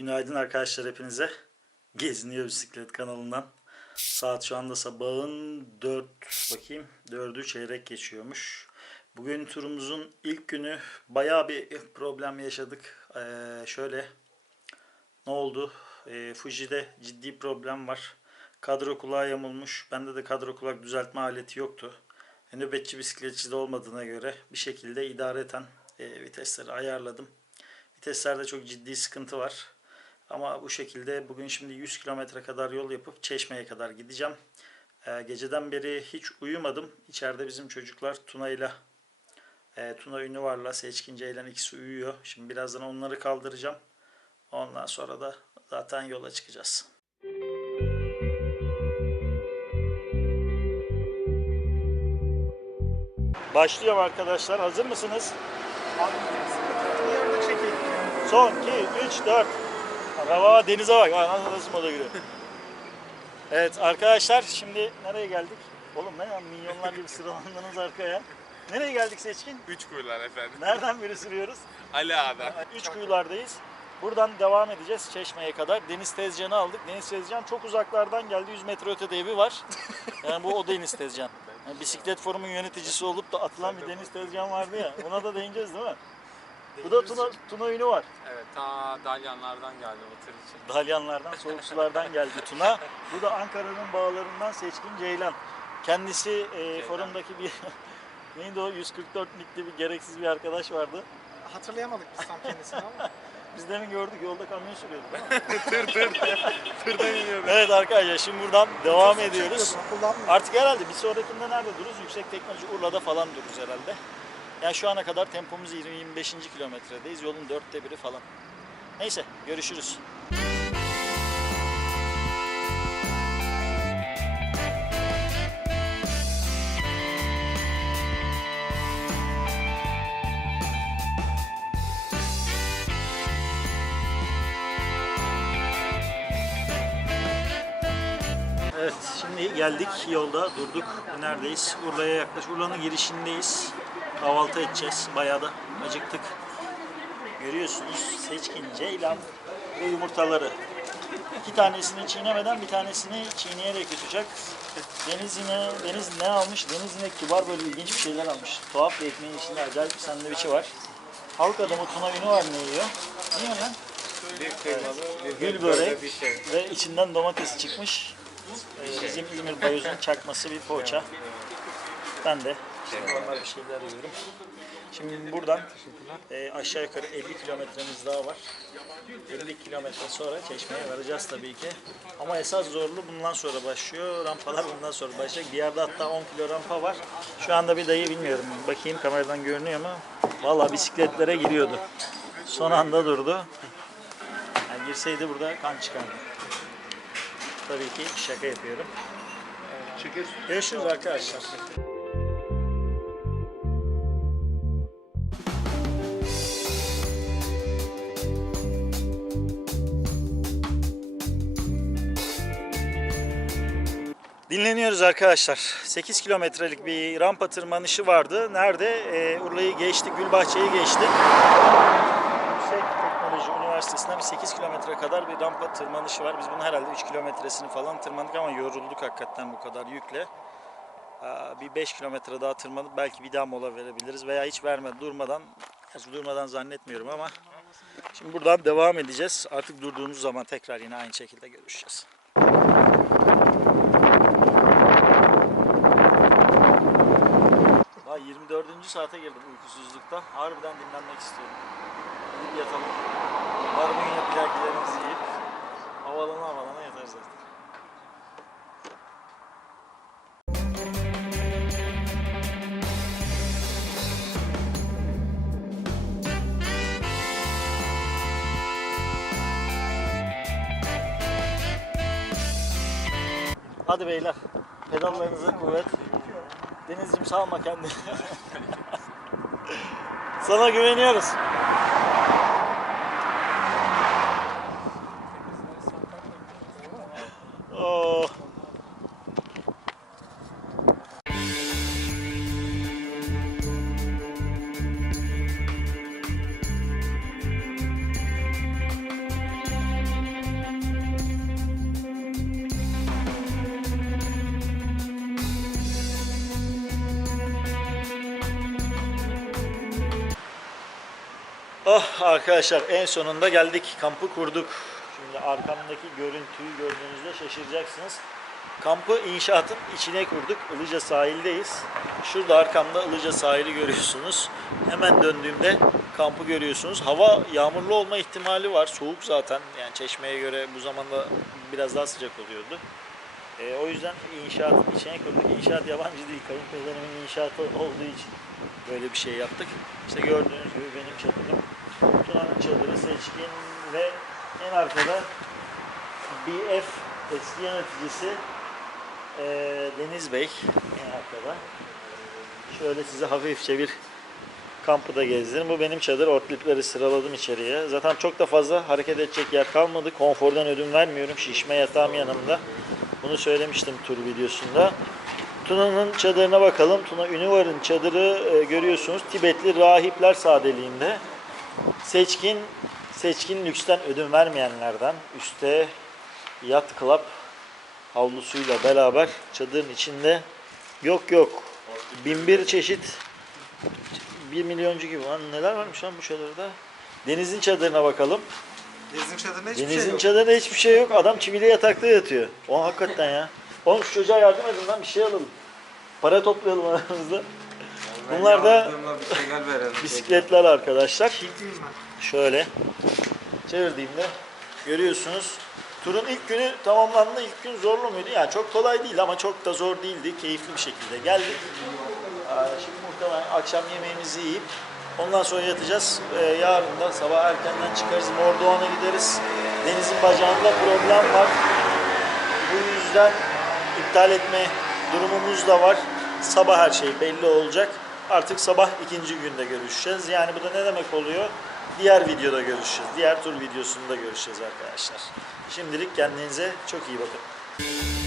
Günaydın arkadaşlar hepinize. Geziniyor Bisiklet kanalından. Saat şu anda sabahın 4 bakayım 4'ü çeyrek geçiyormuş. Bugün turumuzun ilk günü bayağı bir problem yaşadık. Ee, şöyle ne oldu? Ee, Fuji'de ciddi problem var. Kadro kulağı yamulmuş. Bende de kadro kulak düzeltme aleti yoktu. E, Nöbetçi bisikletçi de olmadığına göre bir şekilde idareten e, vitesleri ayarladım. Viteslerde çok ciddi sıkıntı var. Ama bu şekilde bugün şimdi 100 kilometre kadar yol yapıp Çeşme'ye kadar gideceğim. Ee, geceden beri hiç uyumadım. İçeride bizim çocuklar Tuna ile e, Tuna Ünlüvar'la Seçkin Ceylan ikisi uyuyor. Şimdi birazdan onları kaldıracağım. Ondan sonra da zaten yola çıkacağız. Başlıyorum arkadaşlar. Hazır mısınız? Son 2, 3, 4. Araba denize bak. Aa, Nasıl moda giriyor. Evet arkadaşlar şimdi nereye geldik? Oğlum ne ya milyonlar gibi sıralandınız arkaya. Nereye geldik Seçkin? Üç kuyular efendim. Nereden beri sürüyoruz? Ali Ağa'da. Üç kuyulardayız. Buradan devam edeceğiz Çeşme'ye kadar. Deniz Tezcan'ı aldık. Deniz Tezcan çok uzaklardan geldi. 100 metre ötede evi var. Yani bu o Deniz Tezcan. Yani bisiklet forumun yöneticisi olup da atılan bir Deniz Tezcan vardı ya. Buna da değineceğiz değil mi? Bu da Tuna, Tuna Ünü var. Evet ta Dalyanlardan geldi o tır için. Dalyanlardan, soğuk sulardan geldi Tuna. Bu da Ankara'nın bağlarından Seçkin Ceylan. Kendisi e, forumdaki bir neydi o 144 nikli bir gereksiz bir arkadaş vardı. Hatırlayamadık biz tam kendisini ama. Biz demin gördük yolda kamyon sürüyordu değil mi? tır tır. Tırdan iniyordu. evet arkadaşlar şimdi buradan devam ediyoruz. Artık herhalde bir sonrakinde nerede dururuz? Yüksek teknoloji Urla'da falan dururuz herhalde. Yani şu ana kadar tempomuz 20-25. kilometredeyiz. Yolun dörtte biri falan. Neyse görüşürüz. Evet, şimdi geldik yolda durduk. Neredeyiz? Urla'ya yaklaş. Urla'nın girişindeyiz. Kahvaltı edeceğiz. Bayağı da acıktık. Görüyorsunuz seçkin ceylan ve yumurtaları. İki tanesini çiğnemeden bir tanesini çiğneyerek yutacak. Deniz yine, Deniz ne almış? Deniz yine kibar böyle ilginç bir şeyler almış. Tuhaf bir ekmeğin içinde acayip bir sandviçi var. Halk adamı Tuna Ünü var ne yiyor? Ne yiyor lan? Bir kıymalı, bir Gül börek bir şey. ve içinden domates çıkmış. Ee, bizim İzmir Bayoz'un çakması bir poğaça. Ben de normal bir şeyler yiyorum. Şimdi buradan e, aşağı yukarı 50 kilometremiz daha var. 50 kilometre sonra Çeşme'ye varacağız tabii ki. Ama esas zorlu bundan sonra başlıyor. Rampalar bundan sonra başlayacak. Bir yerde hatta 10 kilo rampa var. Şu anda bir dayı bilmiyorum. Bakayım kameradan görünüyor mu? Valla bisikletlere giriyordu. Son anda durdu. Yani girseydi burada kan çıkardı. Tabii ki şaka yapıyorum. Görüşürüz arkadaşlar. Dinleniyoruz arkadaşlar. 8 kilometrelik bir rampa tırmanışı vardı. Nerede? Ee, Urla'yı geçtik, Gülbahçe'yi geçtik. Yüksek Teknoloji Üniversitesi'nden bir 8 kilometre kadar bir rampa tırmanışı var. Biz bunun herhalde 3 kilometresini falan tırmandık ama yorulduk hakikaten bu kadar yükle. Aa, Bir 5 kilometre daha tırmanıp belki bir daha mola verebiliriz veya hiç verme durmadan, durmadan zannetmiyorum ama şimdi buradan devam edeceğiz. Artık durduğumuz zaman tekrar yine aynı şekilde görüşeceğiz. Daha 24. saate girdim uykusuzlukta. Harbiden dinlenmek istiyorum. Gidip yatalım. Barbun yapacaklarımızı yiyip havalana havalana yatarız artık. Hadi beyler. Pedallarınıza kuvvet. Denizciğim salma kendini. Sana güveniyoruz. Oh arkadaşlar en sonunda geldik. Kampı kurduk. Şimdi arkamdaki görüntüyü gördüğünüzde şaşıracaksınız. Kampı inşaatın içine kurduk. Ilıca sahildeyiz. Şurada arkamda Ilıca sahili görüyorsunuz. Hemen döndüğümde kampı görüyorsunuz. Hava yağmurlu olma ihtimali var. Soğuk zaten. Yani çeşmeye göre bu zamanda biraz daha sıcak oluyordu. E, o yüzden inşaatın içine kurduk. İnşaat yabancı değil. Kayınpederimin inşaatı olduğu için böyle bir şey yaptık. İşte gördüğünüz gibi benim çadırım. Tuna'nın çadırı seçkin ve en arkada BF eski yöneticisi e, Deniz Bey en arkada. Şöyle size hafifçe bir kampı da gezdireyim. Bu benim çadır. Ortlipleri sıraladım içeriye. Zaten çok da fazla hareket edecek yer kalmadı. Konfordan ödün vermiyorum. Şişme yatağım yanımda. Bunu söylemiştim tur videosunda. Tuna'nın çadırına bakalım. Tuna Ünivar'ın çadırı e, görüyorsunuz. Tibetli rahipler sadeliğinde. Seçkin, seçkin lüksten ödün vermeyenlerden. Üste yat club havlusuyla beraber çadırın içinde yok yok. Binbir çeşit bir milyoncu gibi lan neler varmış lan bu çadırda. Deniz'in çadırına bakalım. Denizin çadırında hiçbir şey yok. çadırında hiçbir şey yok. Adam çivili yatakta yatıyor. O hakikaten ya. Oğlum şu çocuğa yardım edin lan bir şey alalım. Para toplayalım aramızda. Bunlar da bir verelim. bisikletler arkadaşlar. Ben. Şöyle çevirdiğimde görüyorsunuz. Turun ilk günü tamamlandı. İlk gün zorlu muydu? Yani çok kolay değil ama çok da zor değildi. Keyifli bir şekilde geldik. Şimdi muhtemelen akşam yemeğimizi yiyip ondan sonra yatacağız. Ee, yarın da sabah erkenden çıkarız. Mordoğan'a gideriz. Denizin bacağında problem var. Bu yüzden iptal etme durumumuz da var. Sabah her şey belli olacak. Artık sabah ikinci günde görüşeceğiz. Yani bu da ne demek oluyor? Diğer videoda görüşeceğiz. Diğer tur videosunda görüşeceğiz arkadaşlar. Şimdilik kendinize çok iyi bakın.